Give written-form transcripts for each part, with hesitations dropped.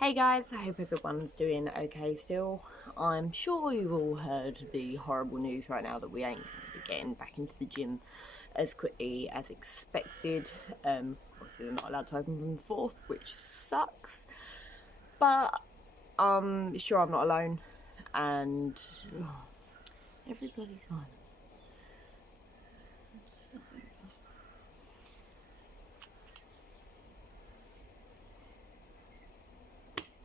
Hey guys, I hope everyone's doing okay still. I'm sure you've all heard the horrible news right now that we ain't getting back into the gym as quickly as expected. Obviously they're not allowed to open from the 4th, which sucks. But I'm sure I'm not alone, and every bloody time.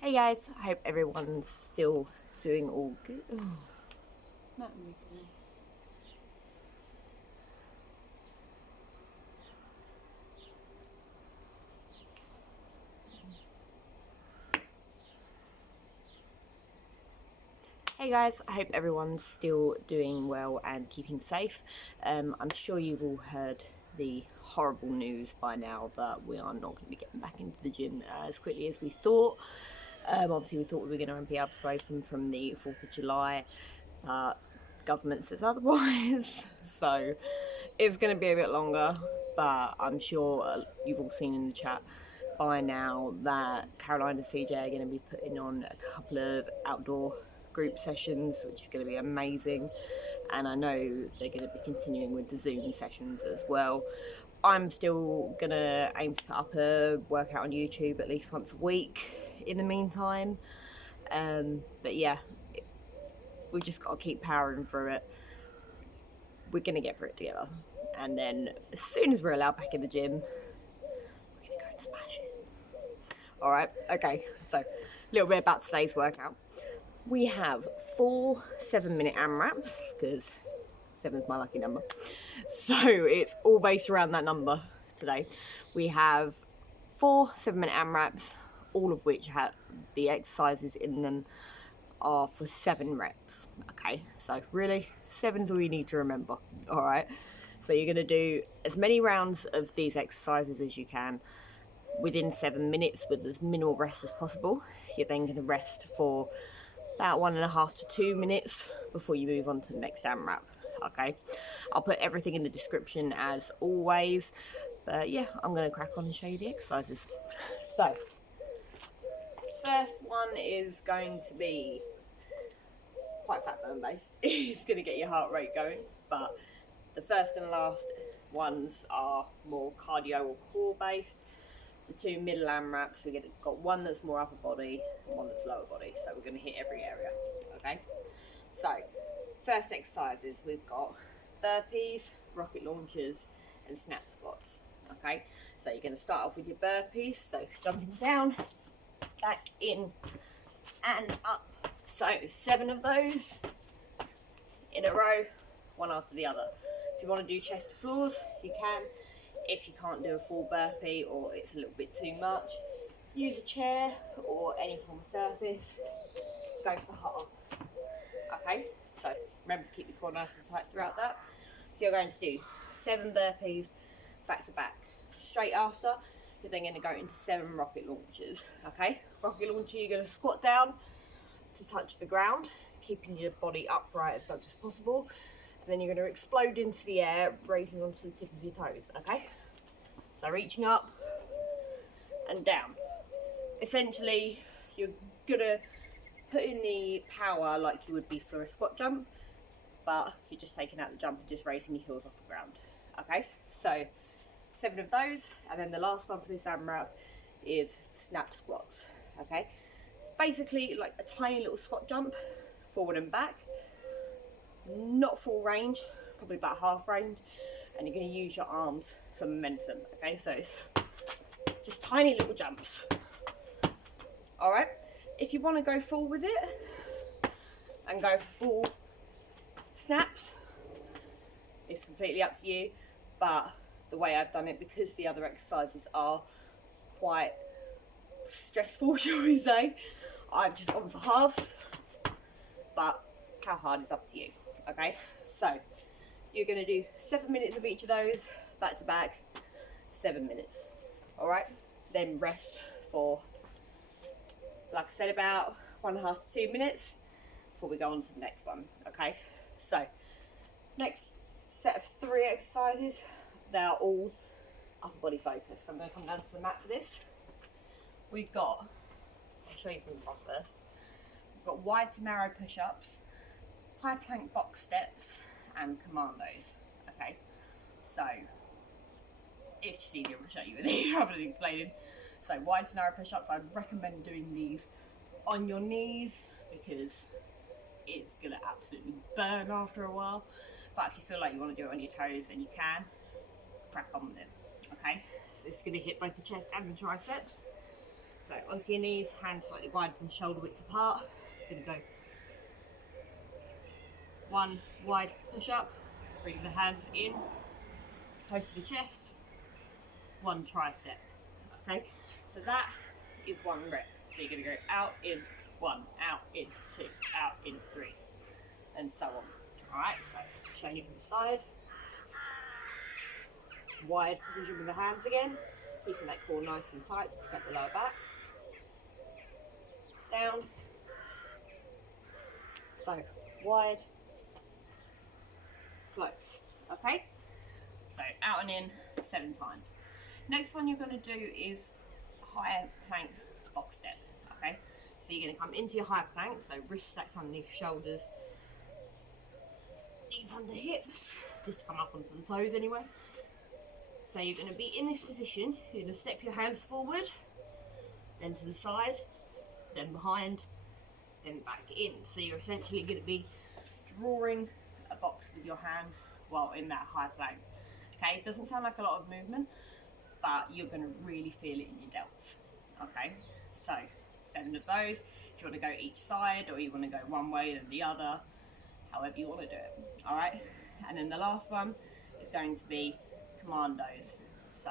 Hey guys, I hope everyone's still doing all good. Not me today. Hey guys, I hope everyone's still doing well and keeping safe. I'm sure you've all heard the horrible news by now that we are not going to be getting back into the gym as quickly as we thought. Obviously we thought we were going to be able to open from the 4th of July, but government says otherwise, so it's going to be a bit longer. But I'm sure you've all seen in the chat by now that Caroline and CJ are going to be putting on a couple of outdoor group sessions, which is going to be amazing, and I know they're going to be continuing with the Zoom sessions as well. I'm still going to aim to put up a workout on YouTube at least once a week in the meantime, but yeah, we've just got to keep powering through it. We're going to get through it together, and then as soon as we're allowed back in the gym, we're going to go and smash it. Alright, okay, so a little bit about today's workout. We have 4 7-minute AMRAPs, because 7 is my lucky number, so it's all based around that number today. We have 4 7-minute AMRAPs, all of which have the exercises in them are for 7 reps. Okay, so really 7's all you need to remember. Alright, so you're going to do as many rounds of these exercises as you can within 7 minutes with as minimal rest as possible. You're then going to rest for about 1.5 to 2 minutes before you move on to the next AMRAP. Okay, I'll put everything in the description as always, but yeah, I'm going to crack on and show you the exercises. So, first one is going to be quite fat burn based. It's going to get your heart rate going, but the first and last ones are more cardio or core based. The 2 middle AMRAPs, we've got one that's more upper body and one that's lower body, so we're going to hit every area. Okay, so first exercises, we've got burpees, rocket launchers and snap squats. Okay, so you're going to start off with your burpees, so jumping down, back, in and up. So 7 of those in a row, one after the other. If you want to do chest to floors, you can. If you can't do a full burpee or it's a little bit too much, use a chair or any form of surface. Go for halves. Okay, so remember to keep your core nice and tight throughout that. So you're going to do 7 burpees back to back. Straight after, you're then going to go into 7 rocket launchers. Okay, rocket launcher, you're going to squat down to touch the ground, keeping your body upright as much as possible. And then you're going to explode into the air, raising onto the tip of your toes, okay? So reaching up and down. Essentially, you're going to put in the power like you would be for a squat jump, but you're just taking out the jump and just raising your heels off the ground, okay? So 7 of those, and then the last one for this AMRAP is snap squats, okay? It's basically like a tiny little squat jump, forward and back. Not full range, probably about half range, and you're going to use your arms for momentum, okay? So just tiny little jumps. Alright, if you want to go full with it and go for full snaps, it's completely up to you, but the way I've done it, because the other exercises are quite stressful, shall we say, I've just gone for halves, but how hard is up to you. Okay, so you're going to do 7 minutes of each of those, back to back, 7 minutes. Alright, then rest for, like I said, about 1.5 to 2 minutes before we go on to the next one. Okay, so next set of 3 exercises, they are all upper body focused. So I'm going to come down to the mat for this. We've got I'll show you from the front first. We've got wide to narrow push-ups, high plank box steps, and commandos. Okay, so it's just easier to show you with these rather than explaining. So wide to narrow push-ups, I'd recommend doing these on your knees because it's gonna absolutely burn after a while. But if you feel like you want to do it on your toes, then you can. Crack on with it. Okay, so this is going to hit both the chest and the triceps. So onto your knees, hands slightly wider than shoulder width apart. Going to go one wide push up, bring the hands in, close to the chest, one tricep. Okay, so that is one rep. So you're going to go out in one, out in two, out in three, and so on. Alright, so showing you from the side. Wide position with the hands again, keeping that core nice and tight to protect the lower back. Down. So, wide, close. Okay? So, out and in 7 times. Next one you're going to do is high plank box step. Okay? So, you're going to come into your high plank, so wrist stacks underneath shoulders, knees under hips, just to come up onto the toes anyway. So you're going to be in this position, you're going to step your hands forward, then to the side, then behind, then back in. So you're essentially going to be drawing a box with your hands while in that high plank. Okay, it doesn't sound like a lot of movement, but you're going to really feel it in your delts. Okay, so 7 of those. If you want to go each side or you want to go one way then the other, however you want to do it. Alright, and then the last one is going to be commandos. So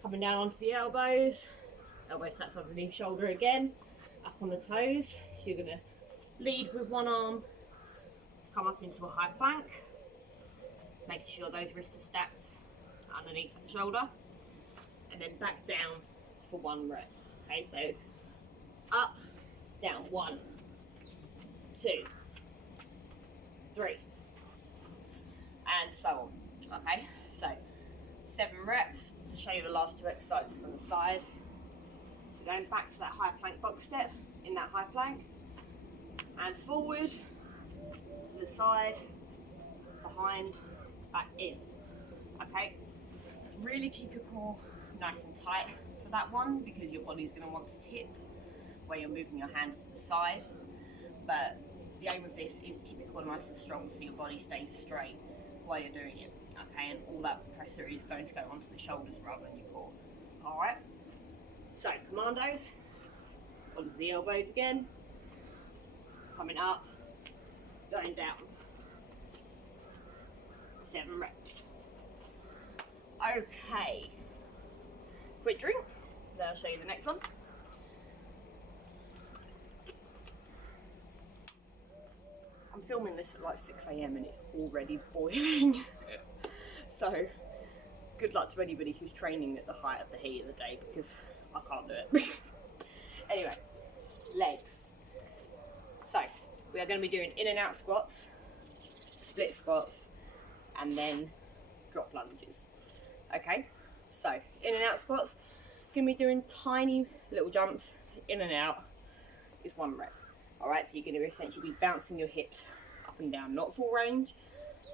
coming down onto the elbows, elbow taps underneath shoulder again, up on the toes. You're going to lead with one arm, come up into a high plank, making sure those wrists are stacked underneath the shoulder, and then back down for 1 rep. Okay, so up, down, 1, 2, 3, and so on. Okay, so 7 reps to show you the last 2 exercises from the side. So going back to that high plank box step, in that high plank, hands forward, to the side, behind, back in. Okay, really keep your core nice and tight for that one because your body's going to want to tip where you're moving your hands to the side. But the aim of this is to keep your core nice and strong so your body stays straight while you're doing it. Okay, and all that pressure is going to go onto the shoulders rather than your core. Alright, so commandos, onto the elbows again, coming up, going down, 7 reps. Okay, quick drink, then I'll show you the next one. I'm filming this at like 6 AM and it's already boiling. So, good luck to anybody who's training at the height of the heat of the day because I can't do it. Anyway, legs. So, we are going to be doing in and out squats, split squats, and then drop lunges. Okay, so in and out squats, going to be doing tiny little jumps, in and out is 1 rep. Alright, so you're going to essentially be bouncing your hips up and down, not full range,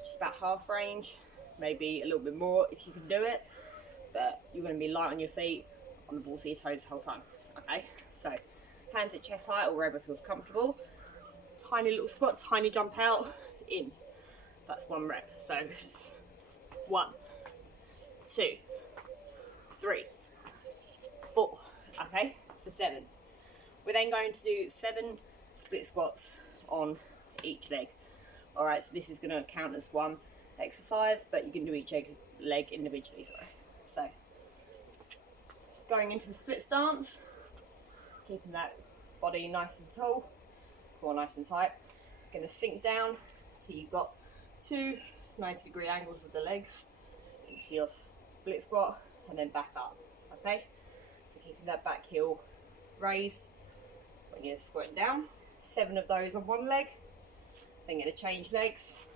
just about half range, maybe a little bit more if you can do it, but you're going to be light on your feet, on the balls of your toes the whole time. Okay, so hands at chest height or wherever feels comfortable, tiny little squat, tiny jump out, in. That's 1 rep. So it's 1, 2, 3, 4. Okay, for 7. We're then going to do 7 split squats on each leg. Alright, so this is going to count as 1 exercise, but you can do each leg individually. So, going into a split stance, keeping that body nice and tall, core nice and tight. Going to sink down till you've got 2 90-degree angles with the legs into your split squat, and then back up. Okay, so keeping that back heel raised when you're squatting down. 7 of those on one leg, then going to change legs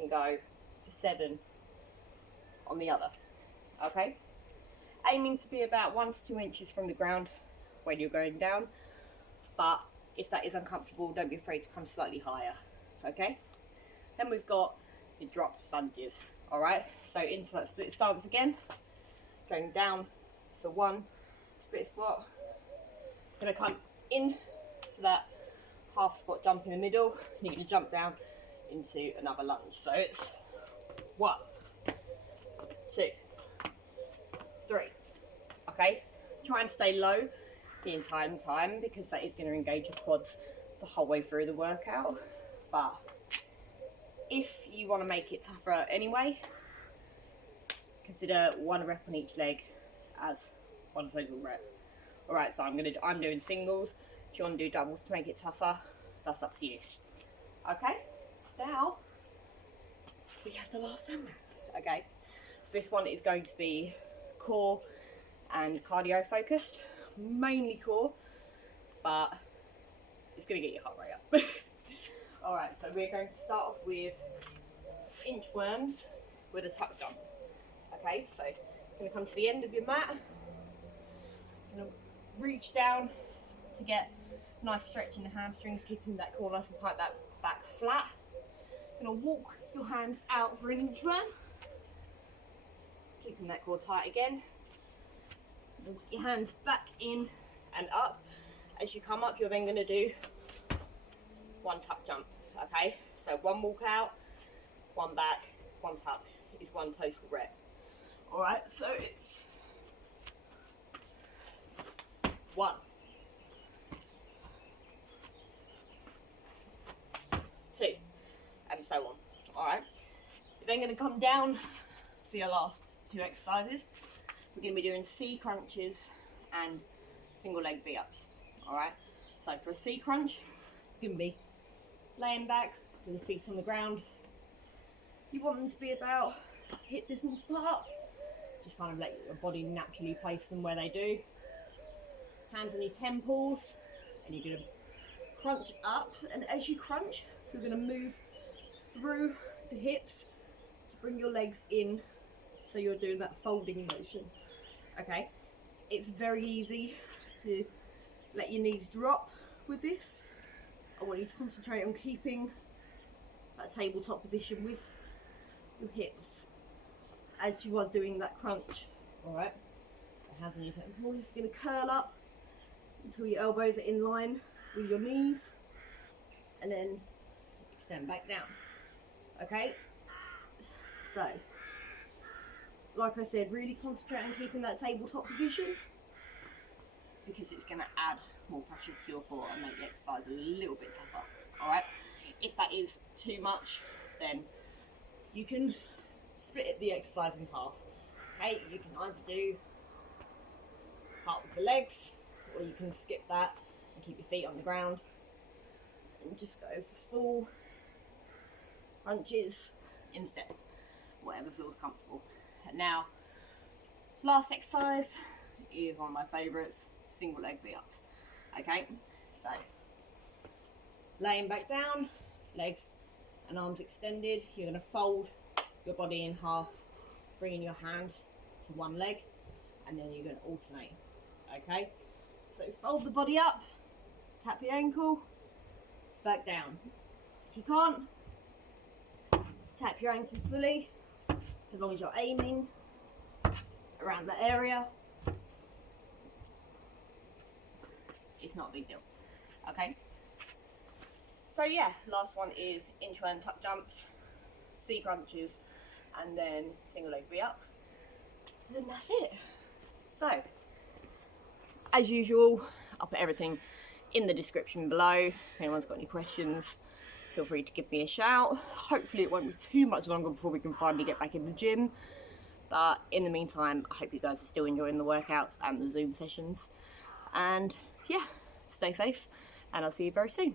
and go for 7 on the other. Okay, aiming to be about 1 to 2 inches from the ground when you're going down, but if that is uncomfortable, don't be afraid to come slightly higher. Okay, then we've got the drop lunges. All right, so into that split stance again, going down for one split squat. Going to come in to that half squat jump in the middle, and you're going to jump down into another lunge. So it's 1, 2, 3. Okay, try and stay low the entire time, because that is going to engage your quads the whole way through the workout. But if you want to make it tougher anyway, consider 1 rep on each leg as 1 total rep. Alright, so I'm doing singles. If you want to do doubles to make it tougher, that's up to you. Okay, now we have the last AMRAP. Okay, so this one is going to be core and cardio focused, mainly core, but it's going to get your heart rate up. Alright, so we're going to start off with inchworms with a tuck jump. Okay, so you're going to come to the end of your mat, you're going to reach down to get a nice stretch in the hamstrings, keeping that core nice and tight, that back flat. You're going to walk your hands out for an inchworm, keeping that core tight again. Walk your hands back in and up. As you come up, you're then going to do 1 tuck jump. Okay, so 1 walk out, 1 back, 1 tuck is 1 total rep. Alright, so it's 1, 2, and so on. Alright, you're then going to come down for your last 2 exercises. We're going to be doing C crunches and single leg V-ups. Alright, so for a C crunch, you're going to be laying back with the feet on the ground. You want them to be about hip distance apart. Just kind of let your body naturally place them where they do. Hands on your temples, and you're going to crunch up, and as you crunch, you're going to move through the hips to bring your legs in, so you're doing that folding motion. Okay, it's very easy to let your knees drop with this. I want you to concentrate on keeping that tabletop position with your hips as you are doing that crunch. Alright, hands on your temples, you're going to curl up until your elbows are in line with your knees, and then extend back down. Okay, so like I said, really concentrate on keeping that tabletop position, because it's going to add more pressure to your core and make the exercise a little bit tougher. Alright, if that is too much, then you can split the exercise in half. Okay, you can either do part with the legs, or you can skip that and keep your feet on the ground and just go for full crunches instead, whatever feels comfortable. And now, last exercise is one of my favourites, single leg V-ups. Okay, so laying back down, legs and arms extended, you're going to fold your body in half, bringing your hands to one leg, and then you're going to alternate. Okay, so fold the body up, tap your ankle, back down. If you can't, tap your ankle fully, as long as you're aiming around the area. It's not a big deal. Okay, so yeah, last one is inchworm tuck jumps, C crunches, and then single leg V-ups, and then that's it. So as usual, I'll put everything in the description below. If anyone's got any questions, feel free to give me a shout. Hopefully it won't be too much longer before we can finally get back in the gym, but in the meantime, I hope you guys are still enjoying the workouts and the Zoom sessions, and yeah, stay safe, and I'll see you very soon.